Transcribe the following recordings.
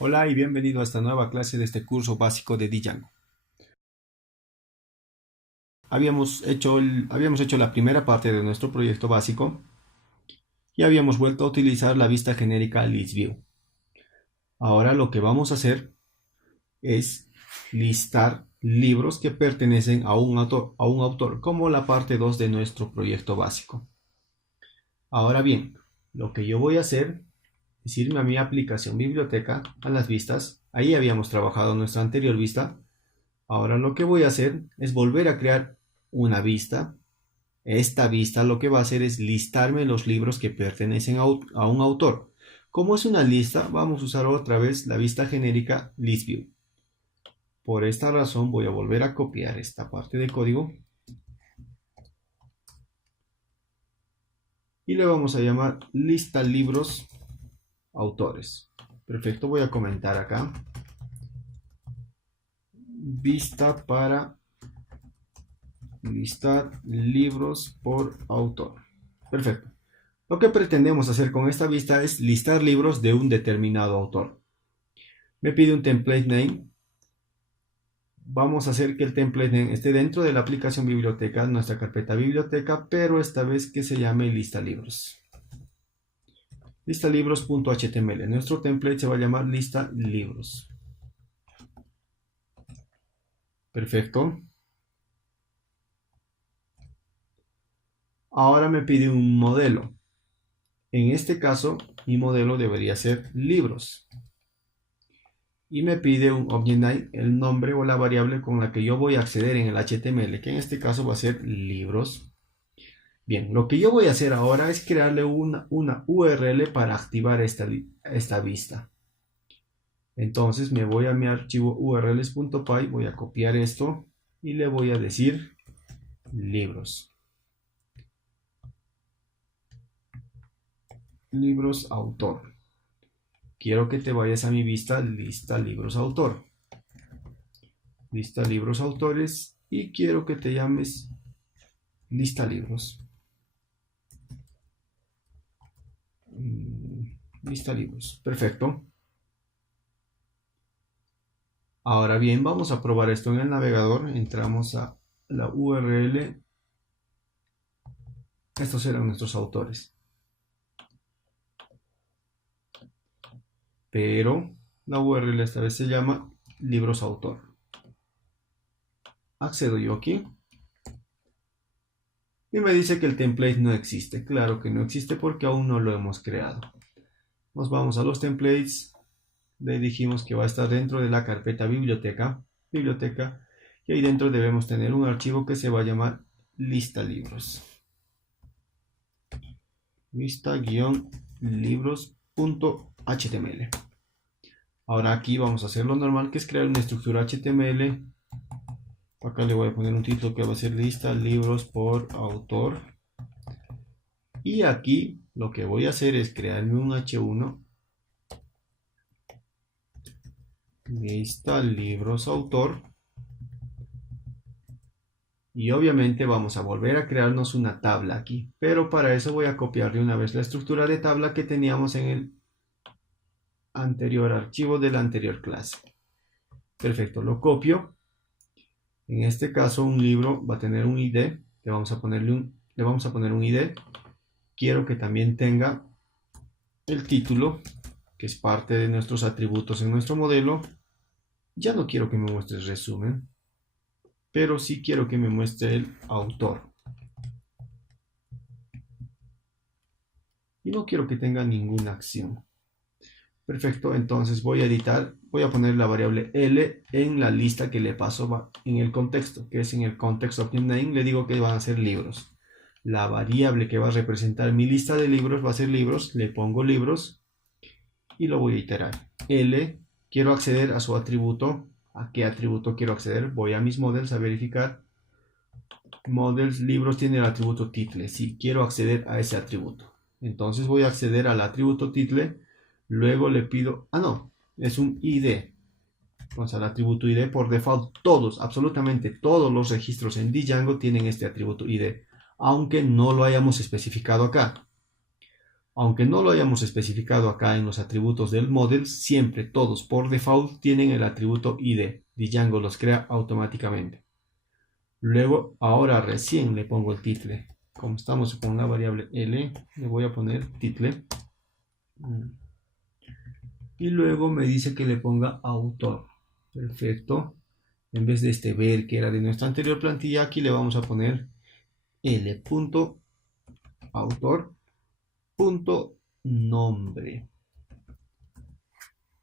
Hola y bienvenido a esta nueva clase de este curso básico de Django. Habíamos hecho la primera parte de nuestro proyecto básico y habíamos vuelto a utilizar la vista genérica ListView. Ahora lo que vamos a hacer es listar libros que pertenecen a un autor, como la parte 2 de nuestro proyecto básico. Ahora bien, lo que yo voy a hacer es irme a mi aplicación biblioteca, a las vistas. Ahí habíamos trabajado nuestra anterior vista. Ahora lo que voy a hacer es volver a crear una vista. Esta vista lo que va a hacer es listarme los libros que pertenecen a un autor. Como es una lista, vamos a usar otra vez la vista genérica ListView. Por esta razón voy a volver a copiar esta parte de código y le vamos a llamar lista libros autores. Perfecto, voy a comentar acá. Vista para listar libros por autor. Perfecto. Lo que pretendemos hacer con esta vista es listar libros de un determinado autor. Me pide un template name. Vamos a hacer que el template name esté dentro de la aplicación biblioteca, nuestra carpeta biblioteca, pero esta vez que se llame lista libros. Listalibros.html. Nuestro template se va a llamar lista libros. Perfecto. Ahora me pide un modelo. En este caso, mi modelo debería ser libros. Y me pide un object name, el nombre o la variable con la que yo voy a acceder en el HTML, que en este caso va a ser libros. Bien, lo que yo voy a hacer ahora es crearle una URL para activar esta vista. Entonces me voy a mi archivo urls.py, voy a copiar esto y le voy a decir libros. Libros autor. Quiero que te vayas a mi vista lista libros autor. Lista libros autores y quiero que te llames lista libros. Lista libros. Perfecto. Ahora bien, vamos a probar esto en el navegador. Entramos a la URL. Estos serán nuestros autores. Pero la URL esta vez se llama libros autor. Accedo yo aquí. Y me dice que el template no existe. Claro que no existe porque aún no lo hemos creado. Nos vamos a los templates. Le dijimos que va a estar dentro de la carpeta biblioteca. Y ahí dentro debemos tener un archivo que se va a llamar lista libros. Lista-libros.html. Ahora aquí vamos a hacer lo normal, que es crear una estructura HTML. Acá le voy a poner un título que va a ser lista libros por autor. Y aquí lo que voy a hacer es crearme un H1. Lista libros autor. Y obviamente vamos a volver a crearnos una tabla aquí. Pero para eso voy a copiar de una vez la estructura de tabla que teníamos en el anterior archivo de la anterior clase. Perfecto, lo copio. En este caso un libro va a tener un ID. Le vamos a poner un ID. Quiero que también tenga el título, que es parte de nuestros atributos en nuestro modelo. Ya no quiero que me muestre el resumen, pero sí quiero que me muestre el autor. Y no quiero que tenga ninguna acción. Perfecto, entonces voy a editar, voy a poner la variable L en la lista que le paso en el contexto, que es en el context object name, le digo que van a ser libros. La variable que va a representar mi lista de libros va a ser libros, le pongo libros y lo voy a iterar. L, quiero acceder a su atributo. ¿A qué atributo quiero acceder? Voy a mis models a verificar. Models, libros tiene el atributo title. Si quiero acceder a ese atributo. Entonces voy a acceder al atributo title. Luego le pido, es un ID. Entonces al atributo ID por default absolutamente todos los registros en Django tienen este atributo ID. Aunque no lo hayamos especificado acá. Aunque no lo hayamos especificado acá en los atributos del model, siempre todos por default tienen el atributo ID. Django los crea automáticamente. Luego, ahora recién le pongo el title. Como estamos con la variable L, le voy a poner title. Y luego me dice que le ponga autor. Perfecto. En vez de este ver que era de nuestra anterior plantilla, aquí le vamos a poner L.autor.nombre.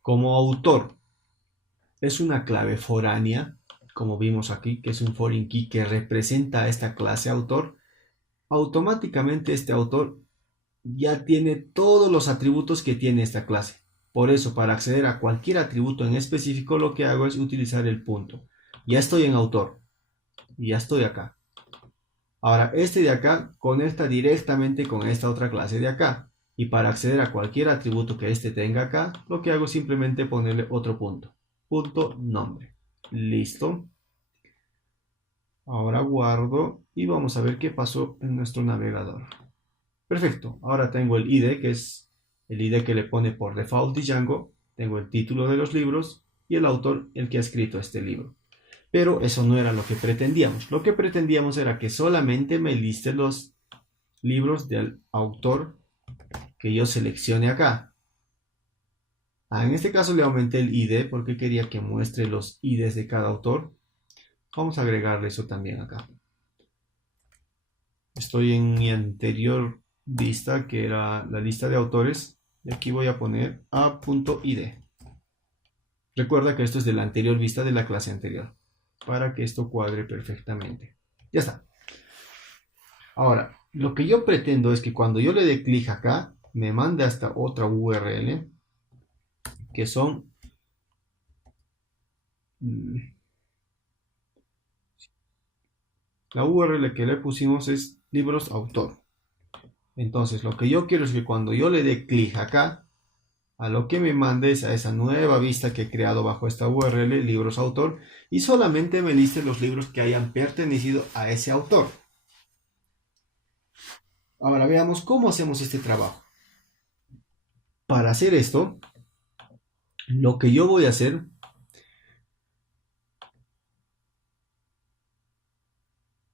Como autor es una clave foránea, como vimos aquí, que es un foreign key que representa a esta clase autor, automáticamente este autor ya tiene todos los atributos que tiene esta clase. Por eso, para acceder a cualquier atributo en específico, lo que hago es utilizar el punto. Ya estoy en autor. Y ya estoy acá. Ahora, este de acá conecta directamente con esta otra clase de acá. Y para acceder a cualquier atributo que este tenga acá, lo que hago es simplemente ponerle otro punto. Punto nombre. Listo. Ahora guardo y vamos a ver qué pasó en nuestro navegador. Perfecto. Ahora tengo el ID, que es el ID que le pone por default Django. Tengo el título de los libros y el autor, el que ha escrito este libro. Pero eso no era lo que pretendíamos. Lo que pretendíamos era que solamente me liste los libros del autor que yo seleccione acá. En este caso le aumenté el ID porque quería que muestre los IDs de cada autor. Vamos a agregarle eso también acá. Estoy en mi anterior vista, que era la lista de autores. Y aquí voy a poner a.id. Recuerda que esto es de la anterior vista de la clase anterior, para que esto cuadre perfectamente. Ya está. Ahora, lo que yo pretendo es que cuando yo le dé clic acá, me mande hasta otra URL, que son la URL que le pusimos es libros autor. Entonces, lo que yo quiero es que cuando yo le dé clic acá, a lo que me mande es a esa nueva vista que he creado bajo esta URL, libros autor, y solamente me liste los libros que hayan pertenecido a ese autor. Ahora veamos cómo hacemos este trabajo. Para hacer esto, lo que yo voy a hacer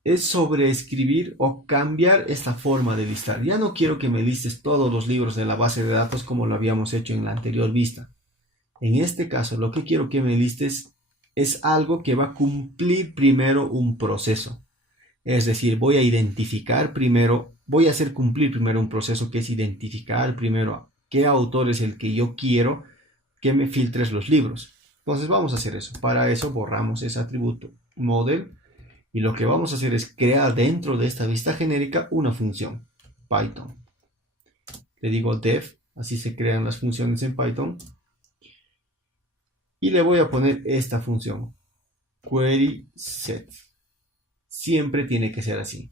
es sobreescribir o cambiar esta forma de listar. Ya no quiero que me listes todos los libros de la base de datos como lo habíamos hecho en la anterior vista. En este caso, lo que quiero que me listes es algo que va a cumplir primero un proceso. Es decir, voy a identificar primero, voy a hacer cumplir primero un proceso que es identificar primero qué autor es el que yo quiero que me filtres los libros. Entonces vamos a hacer eso. Para eso borramos ese atributo model. Y lo que vamos a hacer es crear dentro de esta vista genérica una función, Python. Le digo def, así se crean las funciones en Python. Y le voy a poner esta función, query set. Siempre tiene que ser así.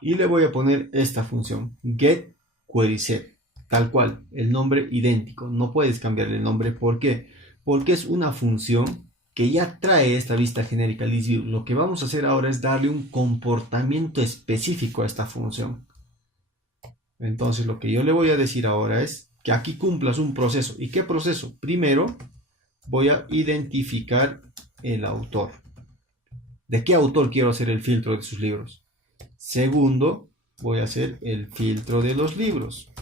Y le voy a poner esta función, get query set. Tal cual, el nombre idéntico. No puedes cambiarle el nombre. ¿Por qué? Porque es una función que ya trae esta vista genérica ListView. Lo que vamos a hacer ahora es darle un comportamiento específico a esta función. Entonces lo que yo le voy a decir ahora es que aquí cumplas un proceso. ¿Y qué proceso? Primero voy a identificar el autor. ¿De qué autor quiero hacer el filtro de sus libros? Segundo, voy a hacer el filtro de los libros.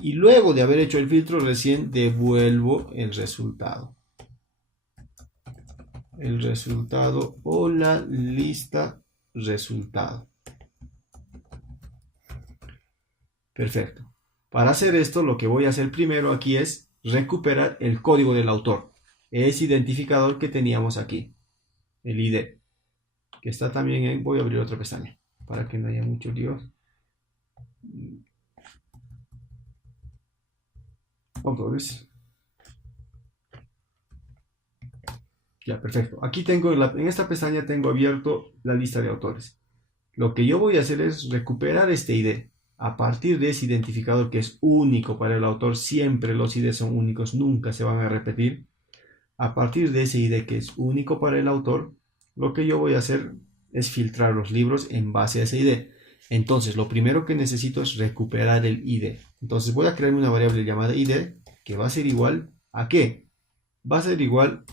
Y luego de haber hecho el filtro, recién devuelvo el resultado. El resultado o la lista resultado. Perfecto. Para hacer esto, lo que voy a hacer primero aquí es recuperar el código del autor. Ese identificador que teníamos aquí. El ID. Que está también en... Voy a abrir otra pestaña para que no haya muchos líos. Autores. Ya, perfecto. Aquí tengo, en esta pestaña tengo abierto la lista de autores. Lo que yo voy a hacer es recuperar este ID. A partir de ese identificador que es único para el autor, siempre los IDs son únicos, nunca se van a repetir. A partir de ese ID que es único para el autor, lo que yo voy a hacer es filtrar los libros en base a ese ID. Entonces, lo primero que necesito es recuperar el ID. Entonces, voy a crear una variable llamada ID que va a ser igual ¿a qué? Va a ser igual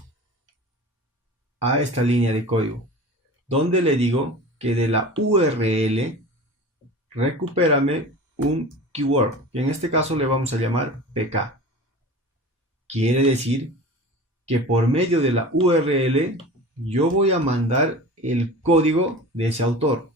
a esta línea de código, donde le digo que de la URL recupérame un keyword, que en este caso le vamos a llamar PK. Quiere decir que por medio de la URL yo voy a mandar el código de ese autor.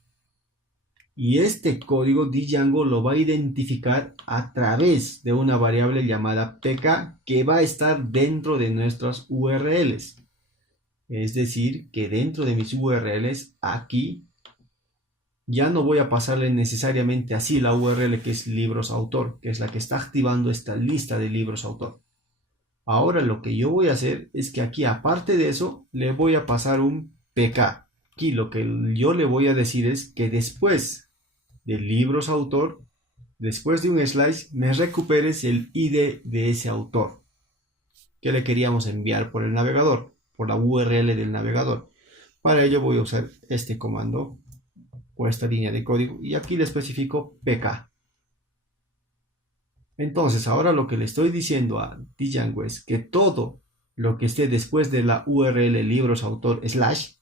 Y este código Django lo va a identificar a través de una variable llamada PK que va a estar dentro de nuestras URLs. Es decir, que dentro de mis URLs aquí ya no voy a pasarle necesariamente así la URL que es libros autor, que es la que está activando esta lista de libros autor. Ahora lo que yo voy a hacer es que aquí, aparte de eso, le voy a pasar un PK. Aquí lo que yo le voy a decir es que después de libros autor, después de un slash, me recuperes el ID de ese autor que le queríamos enviar por el navegador, por la URL del navegador. Para ello voy a usar este comando o esta línea de código y aquí le especifico PK. Entonces, ahora lo que le estoy diciendo a Django es que todo lo que esté después de la URL libros autor slash,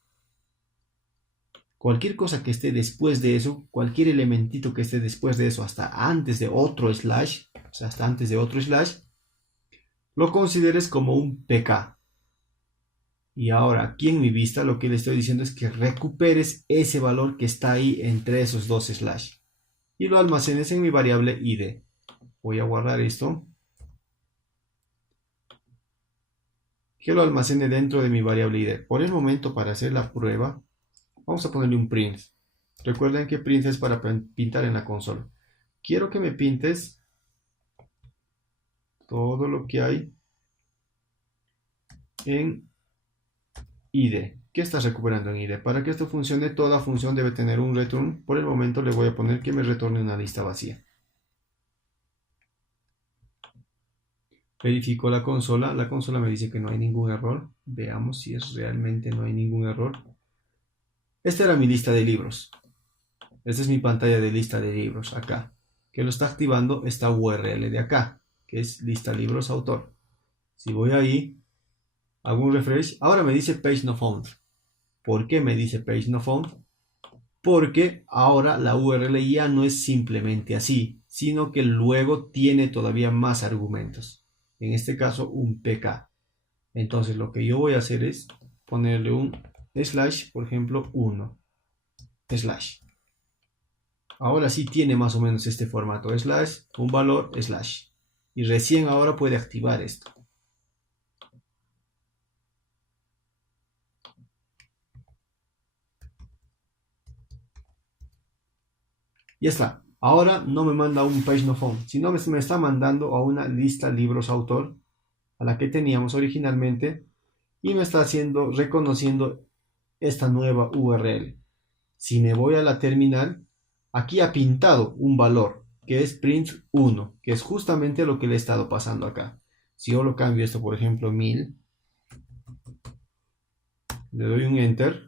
cualquier cosa que esté después de eso, cualquier elementito que esté después de eso, hasta antes de otro slash, o sea, hasta antes de otro slash, lo consideres como un PK. Y ahora aquí en mi vista lo que le estoy diciendo es que recuperes ese valor que está ahí entre esos dos slash y lo almacenes en mi variable ID. Voy a guardar esto. Que lo almacene dentro de mi variable ID. Por el momento, para hacer la prueba, vamos a ponerle un print. Recuerden que print es para pintar en la consola. Quiero que me pintes todo lo que hay en ID. ¿Qué estás recuperando en ID? Para que esto funcione, toda función debe tener un return. Por el momento le voy a poner que me retorne una lista vacía. Verifico la consola me dice que no hay ningún error. Veamos si realmente no hay ningún error. Esta era mi lista de libros. Esta es mi pantalla de lista de libros acá, que lo está activando esta URL de acá, que es lista libros autor. Si voy ahí, hago un refresh, ahora me dice page not found. ¿Por qué me dice page not found? Porque ahora la URL ya no es simplemente así, sino que luego tiene todavía más argumentos. En este caso, un PK. Entonces, lo que yo voy a hacer es ponerle un slash, por ejemplo, 1 slash. Ahora sí tiene más o menos este formato, slash, un valor, slash. Y recién ahora puede activar esto. Ya está. Ahora no me manda un page no found, sino me está mandando a una lista libros autor a la que teníamos originalmente y me está reconociendo esta nueva URL. Si me voy a la terminal, aquí ha pintado un valor que es print 1, que es justamente lo que le he estado pasando acá. Si yo lo cambio esto, por ejemplo, 1000, le doy un enter.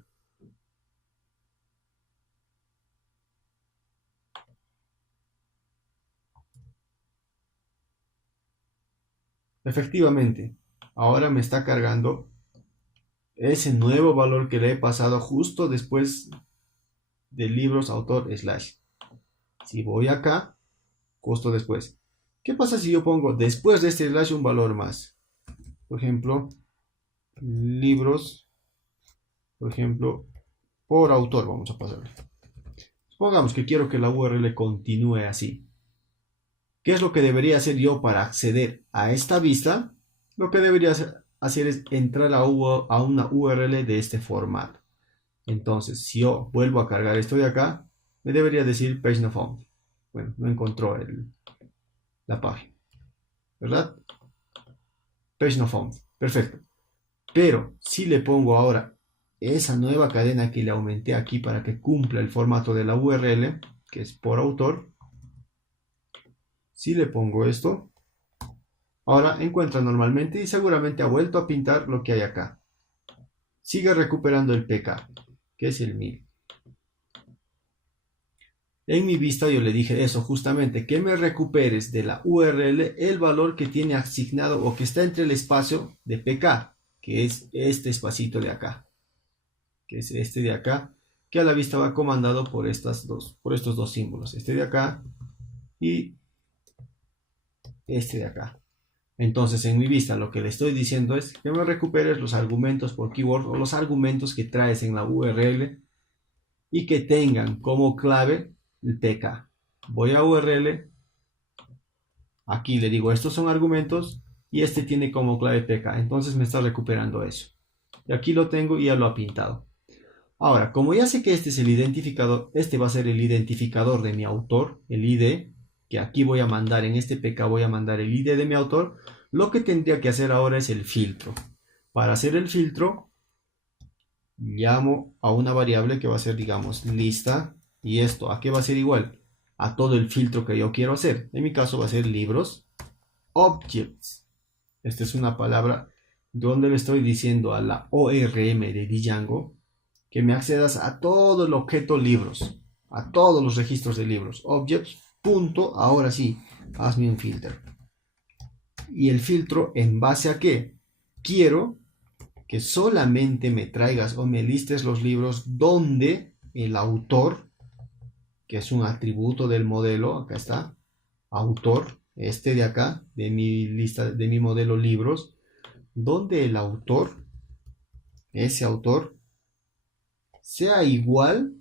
Efectivamente, ahora me está cargando ese nuevo valor que le he pasado justo después de libros autor slash. Si voy acá, justo después. ¿Qué pasa si yo pongo después de este slash un valor más? Por ejemplo, libros, por ejemplo, por autor, vamos a pasarle. Supongamos que quiero que la URL continúe así. ¿Qué es lo que debería hacer yo para acceder a esta vista? Lo que debería hacer es entrar a una URL de este formato. Entonces, si yo vuelvo a cargar esto de acá, me debería decir page not found. Bueno, no encontró la página, ¿verdad? Page not found. Perfecto. Pero si le pongo ahora esa nueva cadena que le aumenté aquí para que cumpla el formato de la URL, que es por autor, si le pongo esto, ahora encuentra normalmente y seguramente ha vuelto a pintar lo que hay acá. Sigue recuperando el PK, que es el 1000. En mi vista yo le dije eso justamente, que me recuperes de la URL el valor que tiene asignado o que está entre el espacio de PK, que es este espacito de acá, que es este de acá, que a la vista va comandado por estos dos símbolos, este de acá y este de acá. Entonces en mi vista lo que le estoy diciendo es que me recuperes los argumentos por keyword o los argumentos que traes en la URL y que tengan como clave el PK. Voy a URL, aquí le digo estos son argumentos y este tiene como clave PK, entonces me está recuperando eso. Y aquí lo tengo y ya lo ha pintado. Ahora, como ya sé que este es el identificador, este va a ser el identificador de mi autor, el ID, que aquí voy a mandar, en este PK voy a mandar el ID de mi autor, lo que tendría que hacer ahora es el filtro. Para hacer el filtro, llamo a una variable que va a ser, digamos, lista, y esto, ¿a qué va a ser igual? A todo el filtro que yo quiero hacer. En mi caso va a ser libros, objects. Esta es una palabra donde le estoy diciendo a la ORM de Django que me accedas a todo el objeto libros, a todos los registros de libros, objects, punto, ahora sí, hazme un filtro. Y el filtro, ¿en base a qué? Quiero que solamente me traigas o me listes los libros donde el autor, que es un atributo del modelo, acá está, autor, este de acá, de mi lista, de mi modelo libros, donde el autor, ese autor, sea igual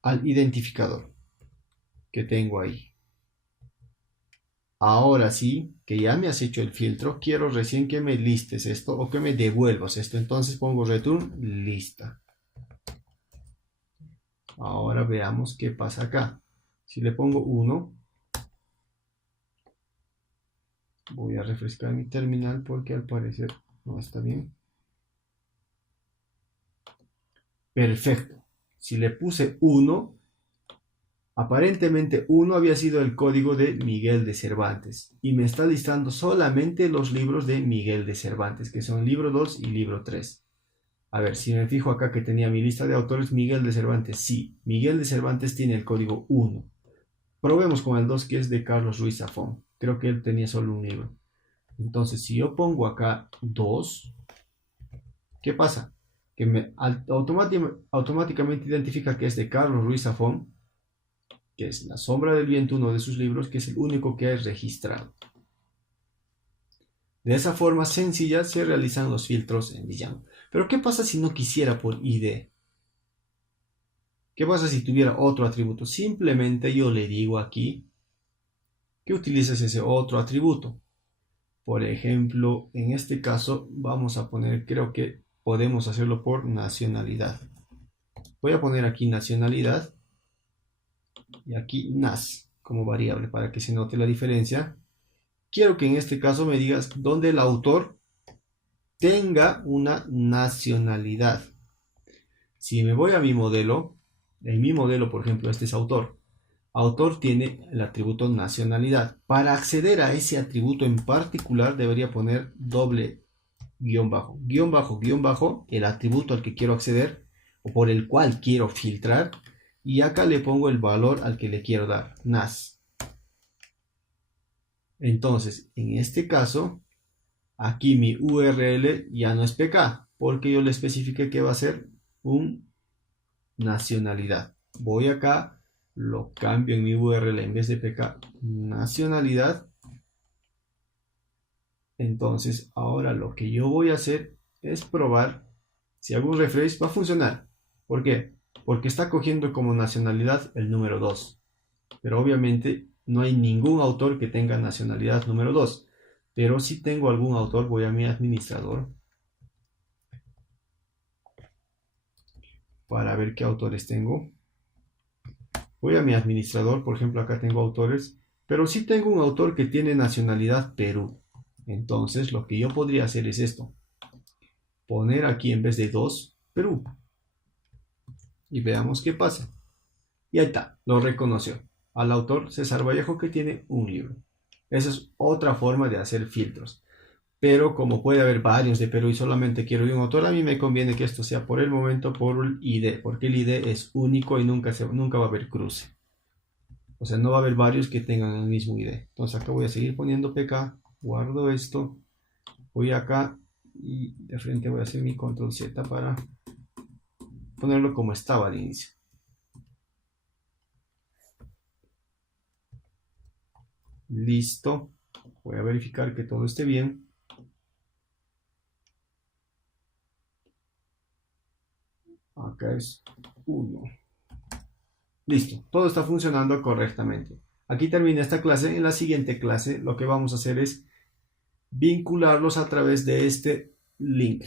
al identificador que tengo ahí. Ahora sí, que ya me has hecho el filtro, quiero recién que me listes esto o que me devuelvas esto. Entonces pongo return lista. Ahora veamos qué pasa acá. Si le pongo 1, voy a refrescar mi terminal porque al parecer no está bien. Perfecto. Si le puse 1, aparentemente 1 había sido el código de Miguel de Cervantes y me está listando solamente los libros de Miguel de Cervantes, que son libro 2 y libro 3. A ver, si me fijo acá que tenía mi lista de autores, Miguel de Cervantes, sí, Miguel de Cervantes tiene el código 1. Probemos con el 2, que es de Carlos Ruiz Zafón. Creo que él tenía solo un libro. Entonces, si yo pongo acá 2, ¿qué pasa? Que me automáticamente identifica que es de Carlos Ruiz Zafón, que es La sombra del viento, uno de sus libros, que es el único que es registrado. De esa forma sencilla se realizan los filtros en Django. Pero ¿qué pasa si no quisiera por ID? ¿Qué pasa si tuviera otro atributo? Simplemente yo le digo aquí que utilices ese otro atributo. Por ejemplo, en este caso vamos a poner, creo que podemos hacerlo por nacionalidad. Voy a poner aquí nacionalidad y aquí NAS como variable para que se note la diferencia. Quiero que en este caso me digas dónde el autor tenga una nacionalidad. Si me voy a mi modelo, en mi modelo, por ejemplo, este es autor. Autor tiene el atributo nacionalidad. Para acceder a ese atributo en particular debería poner doble guión bajo. Guión bajo, guión bajo, el atributo al que quiero acceder o por el cual quiero filtrar. Y acá le pongo el valor al que le quiero dar, NAS. Entonces, en este caso, aquí mi URL ya no es PK, porque yo le especifiqué que va a ser un nacionalidad. Voy acá, lo cambio en mi URL en vez de PK, nacionalidad. Entonces, ahora lo que yo voy a hacer es probar si hago un refresh, va a funcionar. ¿Por qué? Porque está cogiendo como nacionalidad el número 2. Pero obviamente no hay ningún autor que tenga nacionalidad número 2. Pero si tengo algún autor, voy a mi administrador para ver qué autores tengo. Voy a mi administrador, por ejemplo, acá tengo autores, pero sí tengo un autor que tiene nacionalidad Perú. Entonces, lo que yo podría hacer es esto. Poner aquí en vez de 2, Perú. Y veamos qué pasa. Y ahí está, lo reconoció. Al autor César Vallejo que tiene un libro. Esa es otra forma de hacer filtros. pero como puede haber varios de Perú y solamente quiero de un autor, a mí me conviene que esto sea por el momento por el ID, porque el ID es único y nunca va a haber cruce. O sea, no va a haber varios que tengan el mismo ID. Entonces acá voy a seguir poniendo PK, guardo esto, voy acá y de frente voy a hacer mi control Z para ponerlo como estaba al inicio. Listo. Voy a verificar que todo esté bien. Acá es 1. Listo. Todo está funcionando correctamente. Aquí termina esta clase. En la siguiente clase lo que vamos a hacer es vincularlos a través de este link.